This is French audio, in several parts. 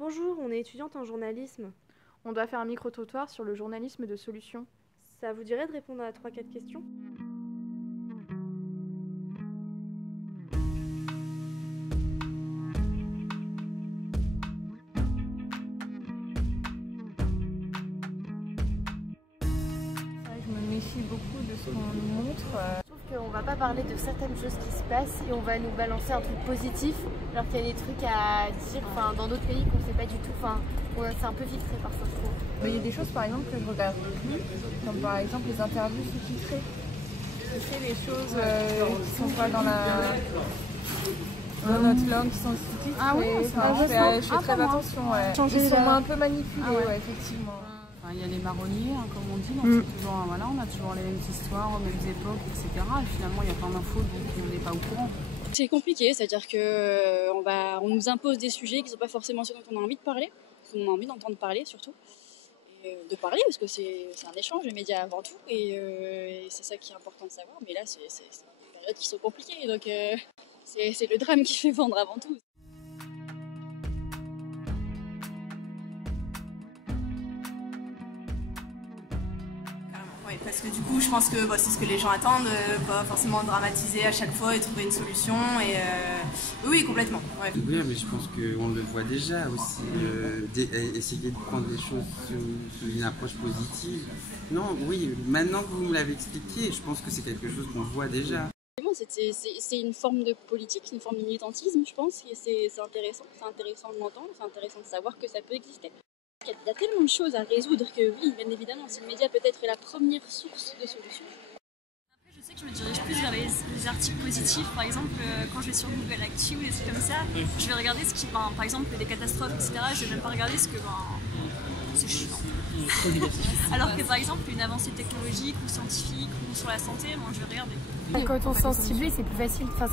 Bonjour, on est étudiante en journalisme. On doit faire un micro-trottoir sur le journalisme de solutions. Ça vous dirait de répondre à 3-4 questions? Je me méfie beaucoup de ce qu'on nous montre. Je trouve qu'on va pas parler de certaines choses qui se passent et on va nous balancer un truc positif alors qu'il y a des trucs à dire dans d'autres pays qu'on sait pas du tout. C'est un peu filtré par ça, je trouve. Mais il y a des choses par exemple que je regarde plus, comme par exemple les interviews sous-titrées. Tu sais, les choses qui sont pas dans notre langue, qui sont sous-titrées. Ah oui, je fais très attention. Ouais. Ils sont un peu manipulés, effectivement. Il y a les marronniers, comme on dit, donc c'est toujours, on a toujours les mêmes histoires, aux mêmes époques, etc. Et finalement, il y a plein d'infos donc on n'est pas au courant. C'est compliqué, c'est-à-dire qu'on nous impose des sujets qui ne sont pas forcément ceux dont on a envie de parler, qu'on a envie d'entendre parler surtout. Et de parler, parce que c'est un échange, les médias avant tout, et c'est ça qui est important de savoir. Mais là, c'est des périodes qui sont compliquées, donc c'est le drame qui fait vendre avant tout. Oui, parce que du coup, je pense que c'est ce que les gens attendent, pas forcément dramatiser à chaque fois et trouver une solution. Oui, complètement. Ouais. Oui, mais je pense qu'on le voit déjà aussi, essayer de prendre les choses sous une approche positive. Non, oui, maintenant que vous me l'avez expliqué, je pense que c'est quelque chose qu'on voit déjà. C'est une forme de politique, une forme de militantisme, je pense, et c'est intéressant. C'est intéressant de l'entendre, c'est intéressant de savoir que ça peut exister. Il y a tellement de choses à résoudre que oui, bien évidemment, si le média peut-être est la première source de solutions. Après, je sais que je me dirige plus vers les articles positifs. Par exemple, quand je vais sur Google Actu ou des trucs comme ça, je vais regarder ce qui, par exemple, des catastrophes, etc. Je vais même pas regarder ce que, c'est chiant. Alors que par exemple, une avancée technologique ou scientifique ou sur la santé, moi je vais regarder. Quand on se sent ciblé, c'est plus facile, ça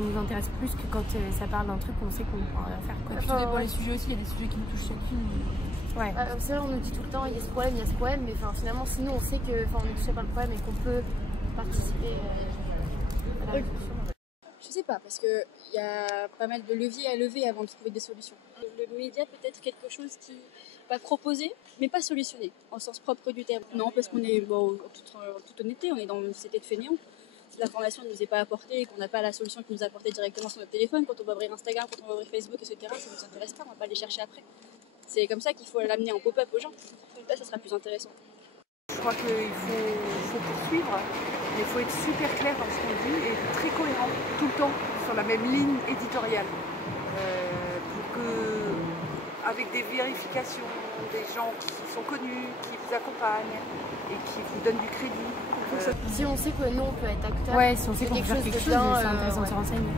nous intéresse plus que quand ça parle d'un truc qu'on sait qu'on ne pourra rien faire. Et puis tout dépend des sujets aussi, il y a des sujets qui nous touchent chacune. Ouais. C'est vrai, on nous dit tout le temps, il y a ce problème, mais finalement, si nous on sait qu'on est touché par le problème et qu'on peut participer à la résolution. Je sais pas, parce qu'il y a pas mal de leviers à lever avant de trouver des solutions. Le média peut être quelque chose qui va proposer, mais pas solutionner, au sens propre du terme. Non, parce qu'on est, en toute honnêteté, on est dans une société de fainéants. Si l'information ne nous est pas apportée et qu'on n'a pas la solution qui nous est apportée directement sur notre téléphone, quand on va ouvrir Instagram, quand on va ouvrir Facebook, etc., ça ne nous intéresse pas, on ne va pas les chercher après. C'est comme ça qu'il faut l'amener en pop-up aux gens. Là, ça sera plus intéressant. Je crois qu'il faut poursuivre, mais il faut être super clair dans ce qu'on dit et très cohérent tout le temps sur la même ligne éditoriale pour que, avec des vérifications, des gens qui sont connus, qui vous accompagnent et qui vous donnent du crédit. Si on sait que nous on peut être acteurs, si on sait qu'on peut faire quelque chose, c'est intéressant de se renseigner.